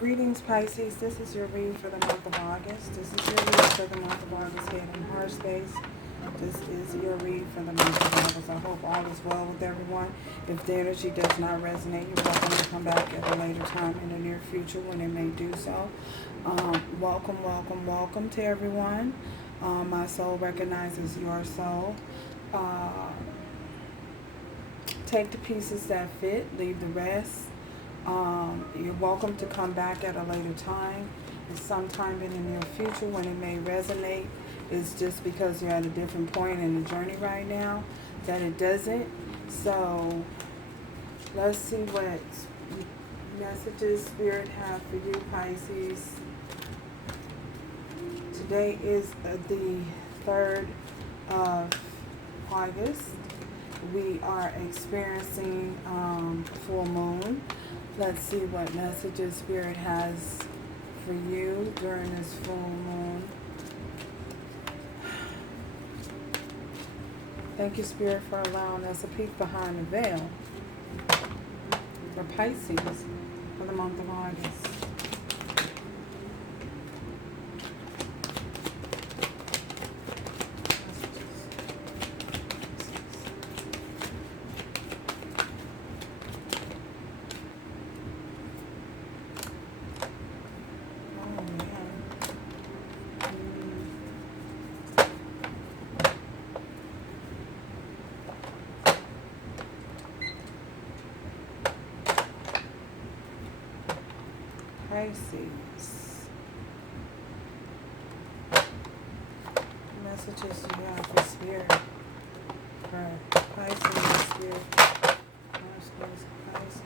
Greetings, Pisces. This is your read for the month of August. This is your read for the month of August, head in heart space. This is your read for the month of August. I hope all is well with everyone. If the energy does not resonate, you're welcome to come back at a later time in the near future when it may do so. Welcome to everyone. My soul recognizes your soul. Take the pieces that fit, leave the rest. You're welcome to come back at a later time. It's sometime in the near future when it may resonate. It's just because you're at a different point in the journey right now that it doesn't. So let's see what messages Spirit have for you, Pisces. Today is the 3rd of August. We are experiencing full moon. Let's see what messages Spirit has for you during this full moon. Thank you, Spirit, for allowing us a peek behind the veil for Pisces for the month of August. Pisces. Messages you have for Spirit. For Pisces, Spirit. Pisces.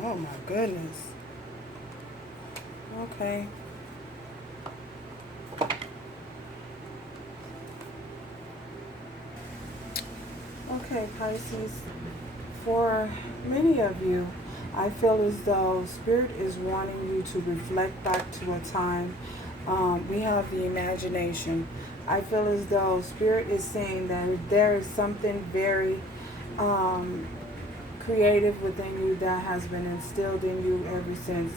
Oh my goodness. Okay. Okay, Pisces. For many of you, I feel as though Spirit is wanting you to reflect back to a time. We have the imagination. I feel as though Spirit is saying that there is something very creative within you that has been instilled in you ever since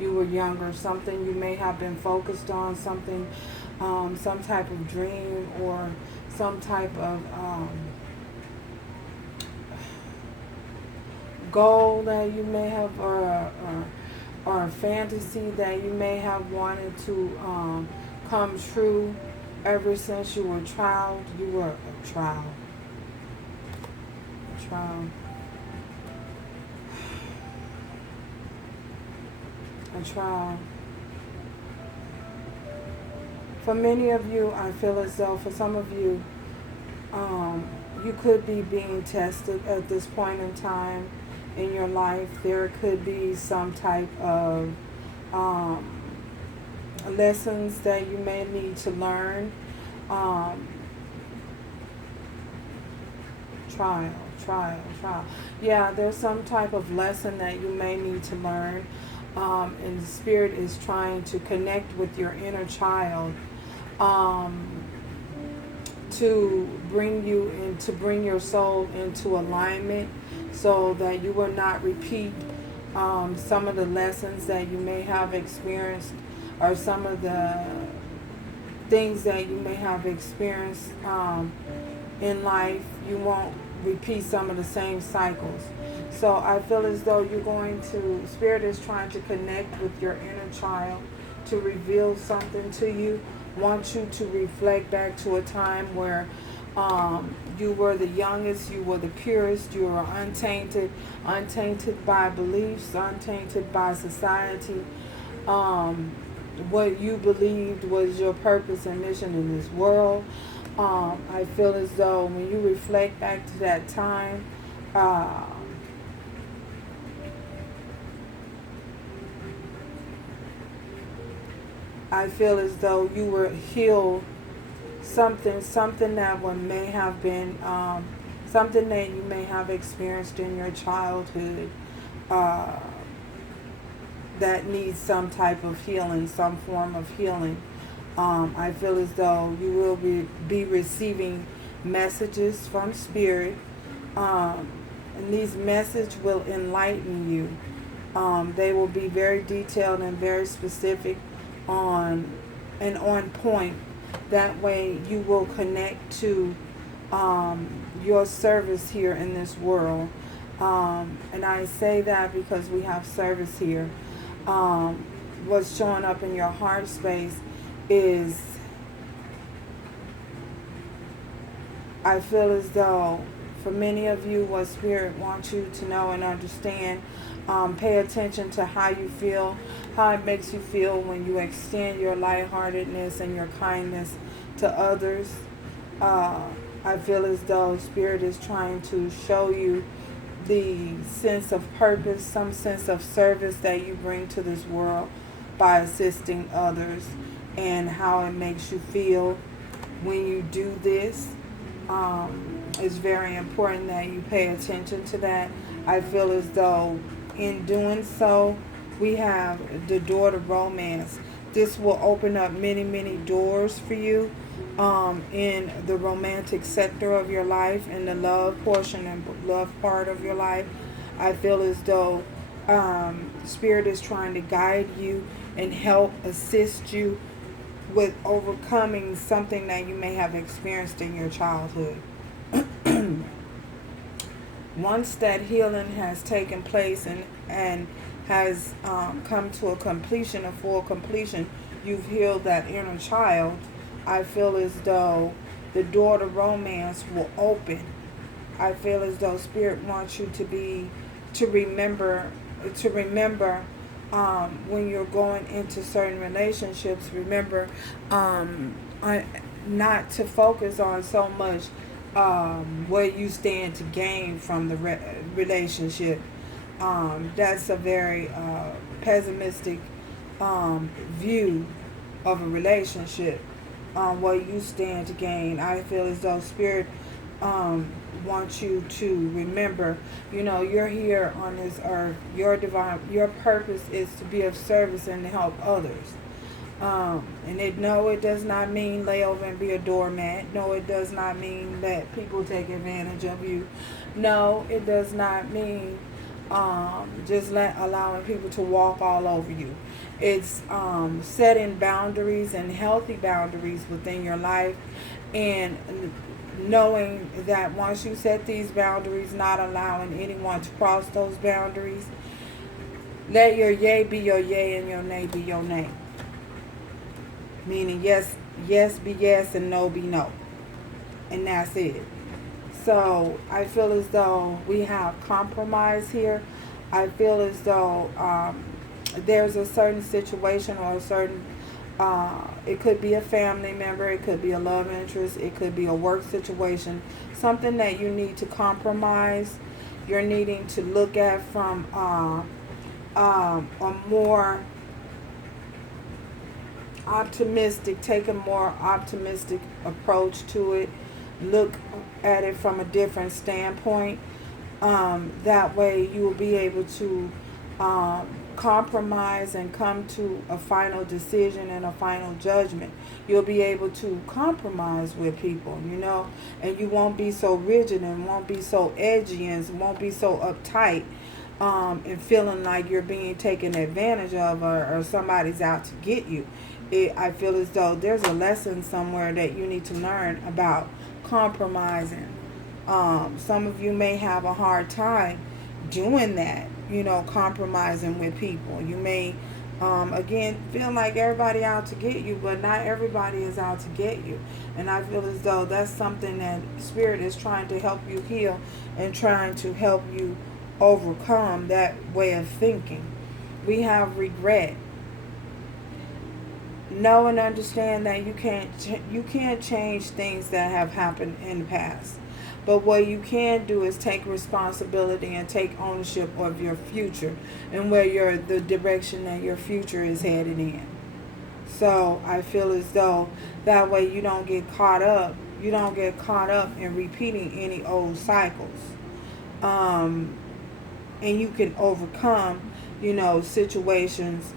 you were younger. Something you may have been focused on, something, some type of dream or some type of goal that you may have, or a fantasy that you may have wanted to come true ever since you were a child. You were a child. A child. A child. For many of you, I feel as though for some of you, you could be being tested at this point in time in your life. There could be some type of lessons that you may need to learn. Trial. Yeah, there's some type of lesson that you may need to learn. And the Spirit is trying to connect with your inner child, to bring you in, to bring your soul into alignment, so that you will not repeat some of the lessons that you may have experienced, or some of the things that you may have experienced in life. You won't repeat some of the same cycles. So I feel as though you're going to, Spirit is trying to connect with your inner child, to reveal something to you. Want you to reflect back to a time where you were the youngest, you were the purest, you were untainted by beliefs, untainted by society. What you believed was your purpose and mission in this world. I feel as though when you reflect back to that time, I feel as though you were healed. Something that one may have been, something that you may have experienced in your childhood, that needs some type of healing, some form of healing. I feel as though you will be receiving messages from Spirit, and these messages will enlighten you. They will be very detailed and very specific on point. That way you will connect to your service here in this world. And I say that because we have service here. What's showing up in your heart space is, I feel as though for many of you, what Spirit wants you to know and understand, pay attention to how you feel, how it makes you feel when you extend your lightheartedness and your kindness to others. I feel as though Spirit is trying to show you the sense of purpose, some sense of service that you bring to this world by assisting others, and how it makes you feel when you do this. It's very important that you pay attention to that. I feel as though in doing so, we have the door to romance. This will open up many, many doors for you in the romantic sector of your life, in the love portion and love part of your life. I feel as though Spirit is trying to guide you and help assist you with overcoming something that you may have experienced in your childhood. Once that healing has taken place and has come to a completion, a full completion, you've healed that inner child, I feel as though the door to romance will open. I feel as though Spirit wants you to remember when you're going into certain relationships, remember not to focus on so much what you stand to gain from the relationship. That's a very pessimistic view of a relationship. What you stand to gain. I feel as though Spirit wants you to remember, you're here on this earth. Your purpose is to be of service and to help others. And it does not mean lay over and be a doormat. No, it does not mean that people take advantage of you. No, it does not mean just allowing people to walk all over you. It's setting boundaries and healthy boundaries within your life, and knowing that once you set these boundaries, not allowing anyone to cross those boundaries. Let your yay be your yay and your nay be your nay. Meaning yes, yes be yes and no be no. And that's it. So I feel as though we have compromise here. I feel as though there's a certain situation or a certain, it could be a family member, it could be a love interest, it could be a work situation, something that you need to compromise. You're needing to look at from a more optimistic, take a more optimistic approach to it. Look at it from a different standpoint. That way you will be able to compromise and come to a final decision and a final judgment. You'll be able to compromise with people, you know, and you won't be so rigid and won't be so edgy and won't be so uptight and feeling like you're being taken advantage of or somebody's out to get you. I feel as though there's a lesson somewhere that you need to learn about compromising. Some of you may have a hard time doing that, you know, compromising with people. You may, again, feel like everybody out to get you, but not everybody is out to get you. And I feel as though that's something that Spirit is trying to help you heal and trying to help you overcome that way of thinking. We have regret. Know and understand that you can't change things that have happened in the past. But what you can do is take responsibility and take ownership of your future and where the direction that your future is headed in. So I feel as though that way you don't get caught up. You don't get caught up in repeating any old cycles. And you can overcome, you know, situations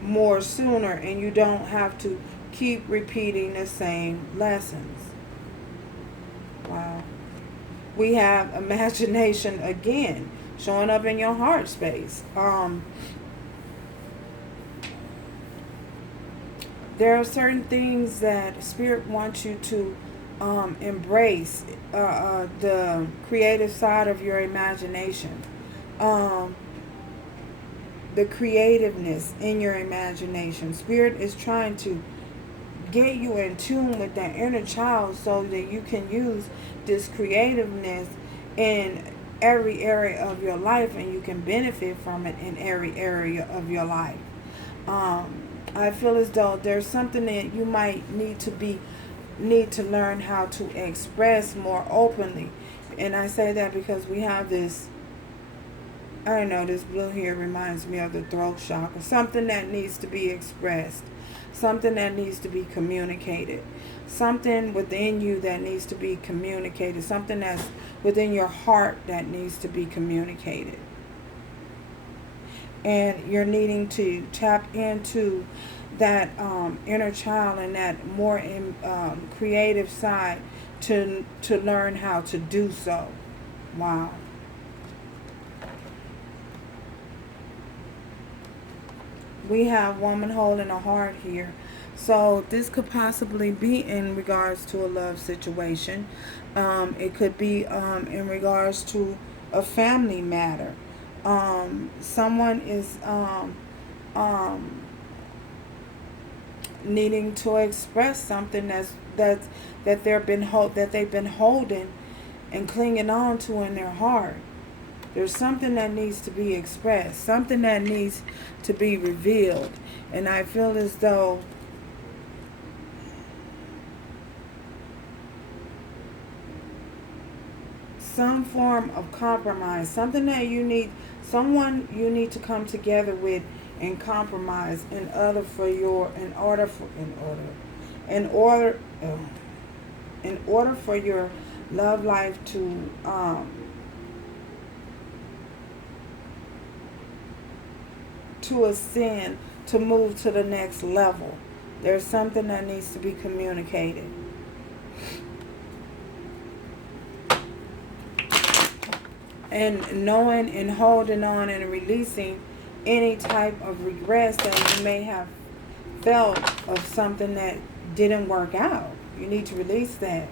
more sooner, and you don't have to keep repeating the same lessons. Wow. We have imagination again showing up in your heart space. There are certain things that Spirit wants you to embrace, the creative side of your imagination. The creativeness in your imagination. Spirit is trying to get you in tune with that inner child so that you can use this creativeness in every area of your life and you can benefit from it in every area of your life. I feel as though there's something that you might need to learn how to express more openly. And I say that because we have this, I don't know, this blue here reminds me of the throat chakra. Something that needs to be expressed. Something that needs to be communicated. Something within you that needs to be communicated. Something that's within your heart that needs to be communicated. And you're needing to tap into that inner child and that more creative side to learn how to do so. Wow. We have woman holding a heart here. So this could possibly be in regards to a love situation. It could be in regards to a family matter. Someone is needing to express something that they've been holding and clinging on to in their heart. There's something that needs to be expressed, something that needs to be revealed. And I feel as though some form of compromise, something that someone you need to come together with and compromise in order for your love life to ascend, to move to the next level. There's something that needs to be communicated. And knowing and holding on and releasing any type of regrets that you may have felt of something that didn't work out. You need to release that.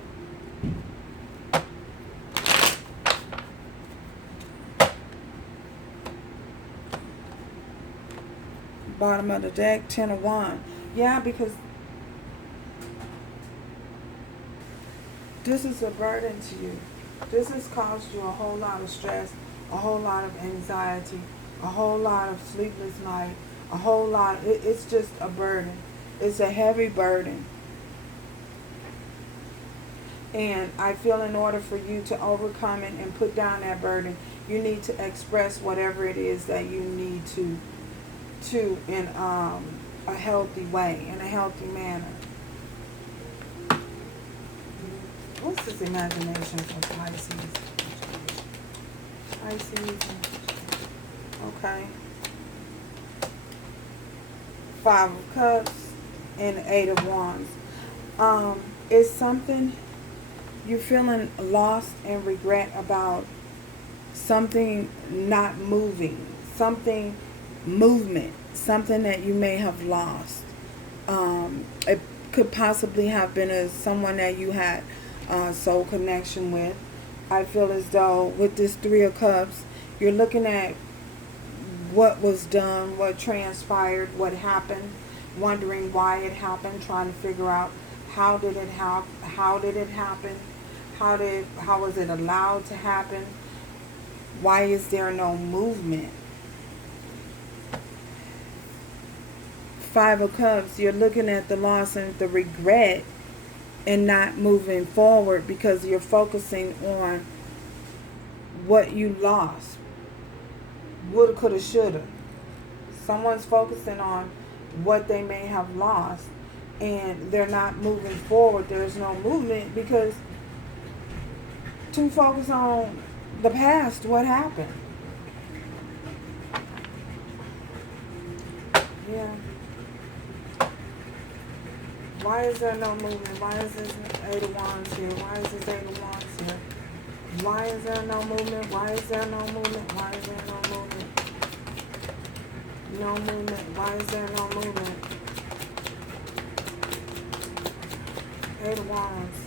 Bottom of the deck, 10 of Wands. Yeah, because this is a burden to you. This has caused you a whole lot of stress, a whole lot of anxiety, a whole lot of sleepless night, a whole lot. It's just a burden. It's a heavy burden. And I feel in order for you to overcome it and put down that burden, you need to express whatever it is that you need to in a healthy way, in a healthy manner. What's this imagination for Pisces? Pisces. Okay. 5 of Cups and 8 of Wands. It's something you're feeling lost and regret about, something not moving, something movement, something that you may have lost. It could possibly have been someone that you had soul connection with. I feel as though with this 3 of Cups, you're looking at what was done, what transpired, what happened, wondering why it happened, trying to figure out how did it happen, how was it allowed to happen, why is there no movement. 5 of Cups, you're looking at the loss and the regret and not moving forward because you're focusing on what you lost. Woulda, coulda, shoulda. Someone's focusing on what they may have lost and they're not moving forward. There's no movement because to focus on the past, what happened. Yeah. Why is there no movement? Why is this 8 of Wands here? Why is this 8 of Wands here? Why is there no movement? Why is there no movement? Why is there no movement? No movement. Why is there no movement? 8 of Wands.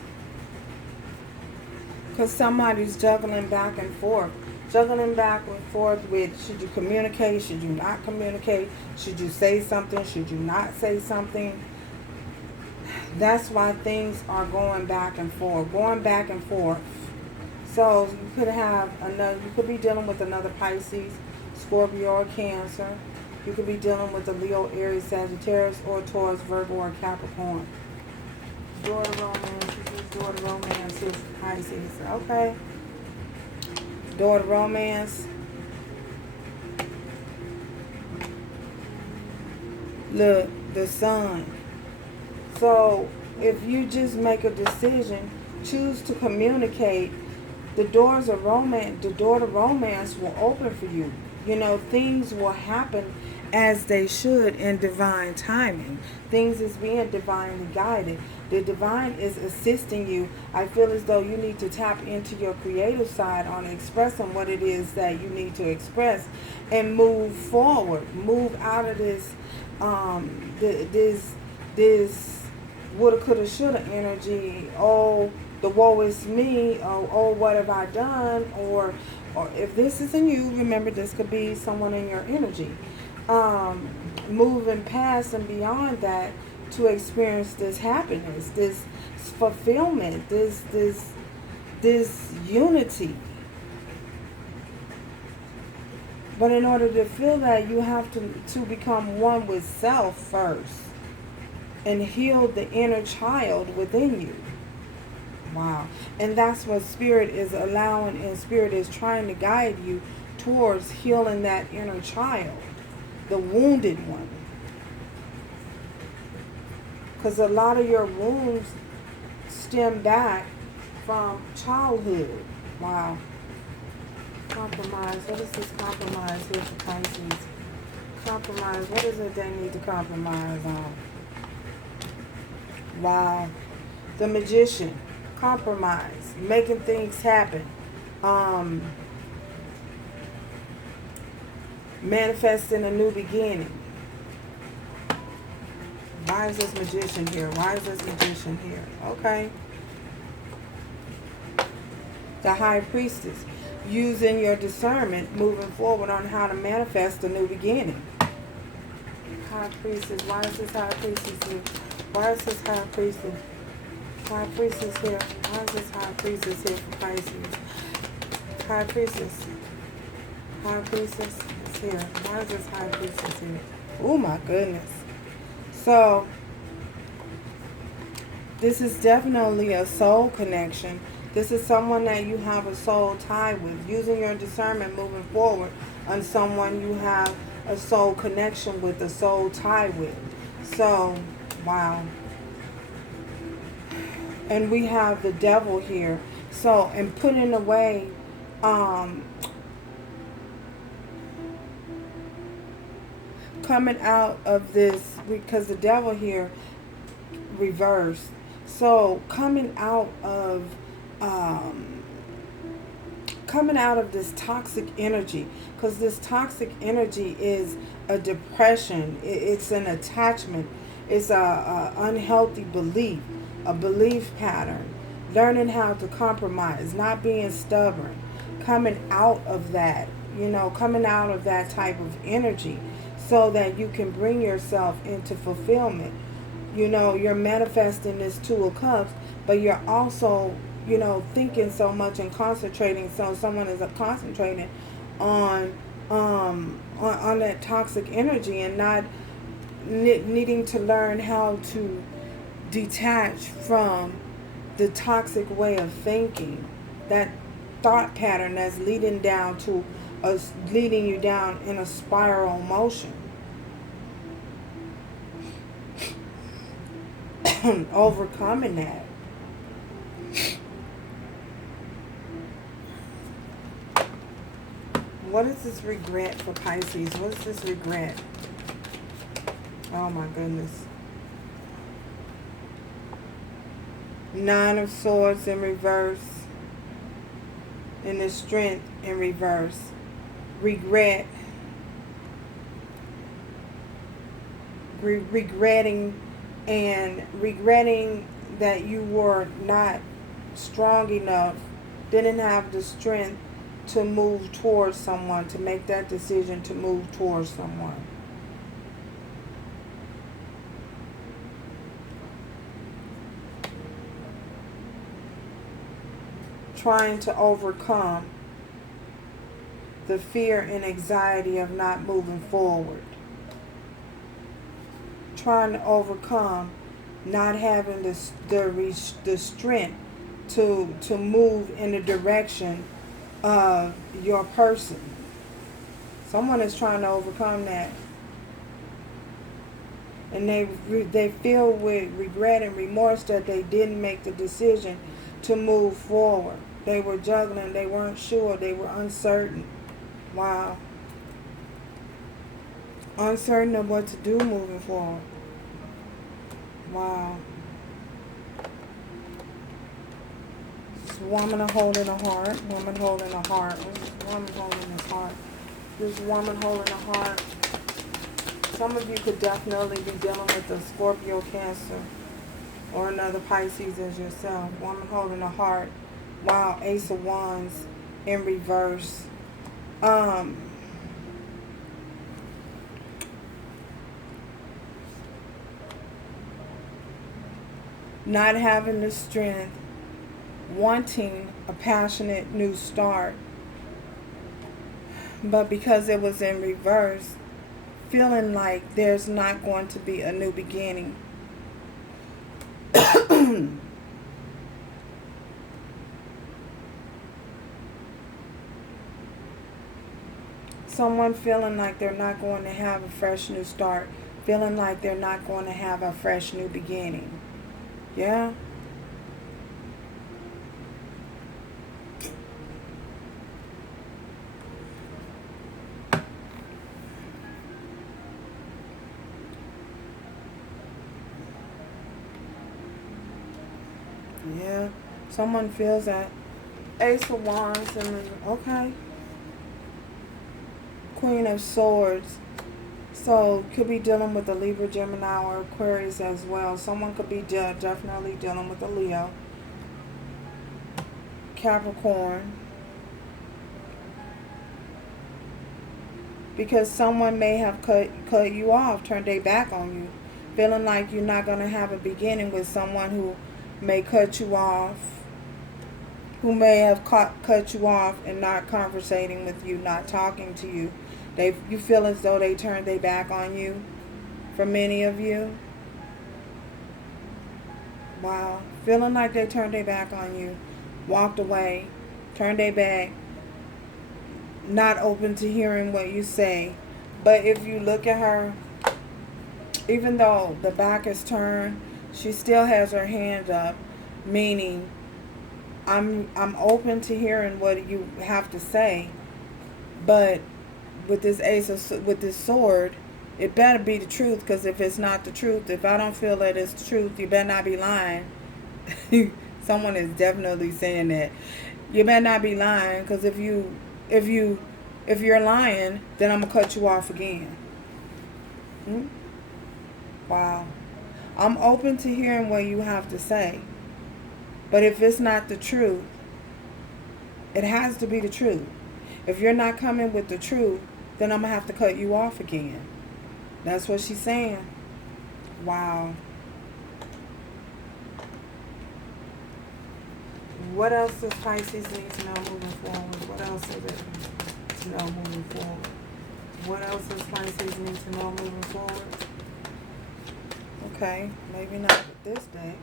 Because somebody's juggling back and forth. Juggling back and forth with, should you communicate? Should you not communicate? Should you say something? Should you not say something? That's why things are going back and forth. Going back and forth. So you could have another, you could be dealing with another Pisces, Scorpio, or Cancer. You could be dealing with a Leo, Aries, Sagittarius, or Taurus, Virgo, or Capricorn. Door to romance. This is door to romance. This is Pisces. Okay. Door to romance. Look, the Sun. So if you just make a decision, choose to communicate, the doors of romance, the door to romance will open for you. You know, things will happen as they should in divine timing. Things is being divinely guided. The divine is assisting you. I feel as though you need to tap into your creative side on expressing what it is that you need to express and move forward. Move out of this this woulda, coulda, shoulda energy. Oh, the woe is me. Oh, what have I done? Or if this isn't you, remember this could be someone in your energy. Moving past and beyond that to experience this happiness, this fulfillment, this unity. But in order to feel that, you have to become one with self first and heal the inner child within you. Wow. And that's what Spirit is allowing, and Spirit is trying to guide you towards healing that inner child, the wounded one. Because a lot of your wounds stem back from childhood. Wow. Compromise. What is this compromise here for Pisces? Compromise. What is it they need to compromise on? Wow. The Magician. Compromise. Making things happen. Manifesting a new beginning. Why is this Magician here? Why is this Magician here? Okay. The High Priestess. Using your discernment, moving forward on how to manifest a new beginning. High Priestess. Why is this High Priestess here? Why is this High Priestess? High Priestess here. Why is this High Priestess here for Pisces? High Priestess. High Priestess is here. Why is this High Priestess here? Oh my goodness. So, this is definitely a soul connection. This is someone that you have a soul tie with. Using your discernment moving forward on someone you have a soul connection with, a soul tie with. So, wow. And we have the Devil here. So, and putting away, coming out of this, because the Devil here reversed. So, coming out of this toxic energy, because this toxic energy is a depression, it's an attachment, it's a unhealthy belief, a belief pattern, learning how to compromise, not being stubborn, coming out of that, coming out of that type of energy so that you can bring yourself into fulfillment. You're manifesting this Two of Cups, but you're also thinking so much and concentrating. So someone is concentrating on that toxic energy and not needing to learn how to detach from the toxic way of thinking, that thought pattern that's leading you down in a spiral motion. Overcoming that. What is this regret for Pisces? What is this regret? Oh my goodness. Nine of Swords in reverse. And the Strength in reverse. Regret. Regretting that you were not strong enough, didn't have the strength to move towards someone, to make that decision to move towards someone. Trying to overcome the fear and anxiety of not moving forward. Trying to overcome not having the strength to move in the direction of your person. Someone is trying to overcome that. And they feel with regret and remorse that they didn't make the decision to move forward. They were juggling. They weren't sure. They were uncertain. Wow. Uncertain of what to do moving forward. Wow. This woman holding a heart. Woman holding a heart. What's this woman holding this heart? This woman holding a heart. Some of you could definitely be dealing with a Scorpio, Cancer, or another Pisces as yourself. Woman holding a heart. Wow. Ace of Wands in reverse. Not having the strength, wanting a passionate new start, but because it was in reverse, feeling like there's not going to be a new beginning. Someone feeling like they're not going to have a fresh new start, feeling like they're not going to have a fresh new beginning. Yeah. Yeah. Someone feels that. Ace of Wands and okay. Queen of Swords. So could be dealing with a Libra, Gemini, or Aquarius as well. Someone could be definitely dealing with a Leo, Capricorn. Because someone may have cut you off, turned their back on you. Feeling like you're not going to have a beginning with someone who may cut you off. Who may have cut you off and not conversating with you, not talking to you. You feel as though they turned their back on you. For many of you. Wow. Feeling like they turned their back on you. Walked away. Turned their back. Not open to hearing what you say. But if you look at her, even though the back is turned, she still has her hand up. Meaning, I'm open to hearing what you have to say, but with this with this sword, it better be the truth. Because if it's not the truth, if I don't feel that it's the truth, you better not be lying. Someone is definitely saying that. You better not be lying. Because if you're lying, then I'm gonna cut you off again. Wow. I'm open to hearing what you have to say. But if it's not the truth, it has to be the truth. If you're not coming with the truth, then I'm going to have to cut you off again. That's what she's saying. Wow. What else does Pisces need to know moving forward? What else is it to know moving forward? What else does Pisces need to know moving forward? Okay, maybe not with this day.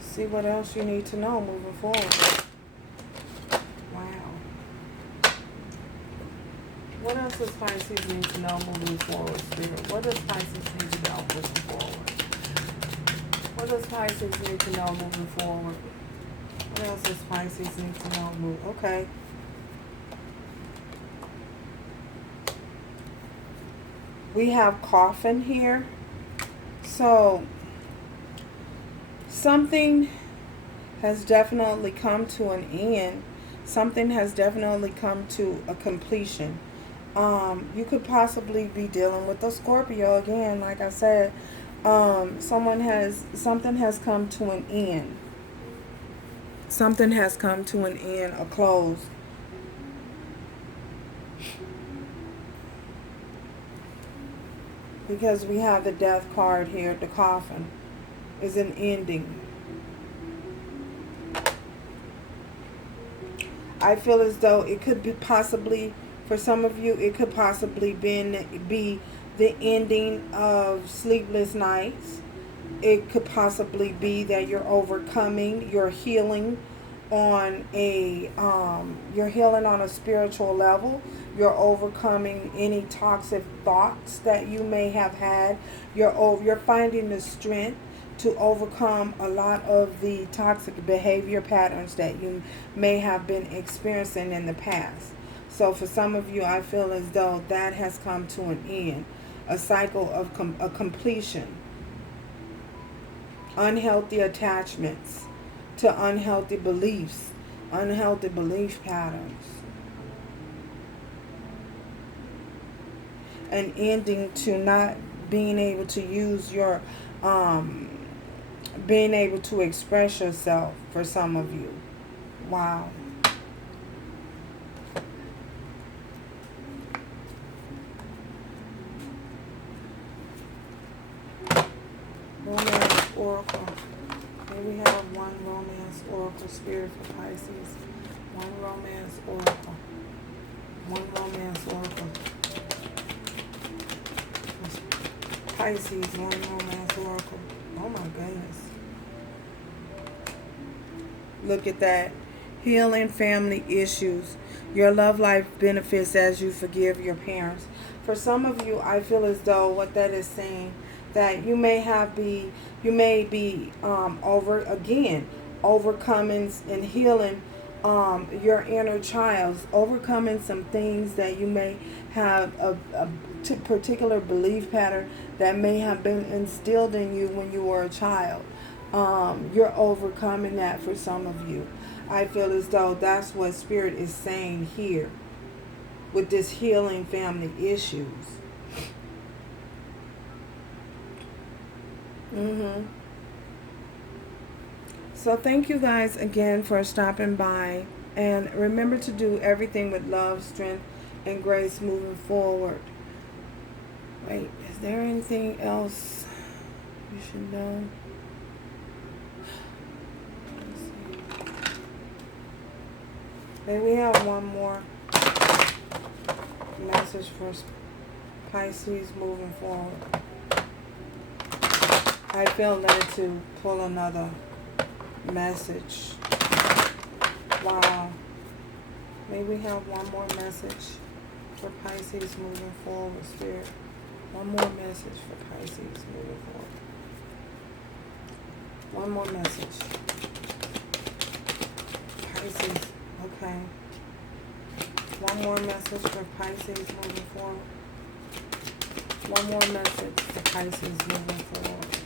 See what else you need to know moving forward. Wow. What else does Pisces need to know moving forward, Spirit? What does Pisces need to know moving forward? What does Pisces need to know moving forward? What else does Pisces need to know moving? Okay. We have coffin here. So something has definitely come to an end. Something has definitely come to a completion. You could possibly be dealing with a Scorpio again. Like I said, something has come to an end. Something has come to an end, a close. Because we have the death card here, the coffin is an ending. I feel as though it could be possibly, for some of you, it could possibly be the ending of sleepless nights. It could possibly be that you're overcoming, you're healing on a spiritual level. You're overcoming any toxic thoughts that you may have had. You're finding the strength to overcome a lot of the toxic behavior patterns that you may have been experiencing in the past. So for some of you, I feel as though that has come to an end. A cycle of a completion. Unhealthy attachments to unhealthy beliefs, unhealthy belief patterns. An ending to not being able to use your, being able to express yourself for some of you. Wow. Romance Oracle. Here we have one Romance Oracle, Spirit for Pisces. One Romance Oracle. One Romance Oracle. Pisces, one Romance Oracle. Oh my goodness. Look at that. Healing family issues. Your love life benefits as you forgive your parents. For some of you, I feel as though what that is saying, that you may be overcoming and healing your inner child, overcoming some things that you may have a particular belief pattern that may have been instilled in you when you were a child. You're overcoming that for some of you. I feel as though that's what Spirit is saying here. with this healing family issues. So thank you guys again for stopping by. And remember to do everything with love, strength, and grace moving forward. Wait, is there anything else you should know? May we have one more message for Pisces moving forward. I feel led to pull another message. Wow. May we have one more message for Pisces moving forward, Spirit. One more message for Pisces moving forward. One more message. Pisces. Okay. One more message for Pisces moving forward. One more message for Pisces moving forward.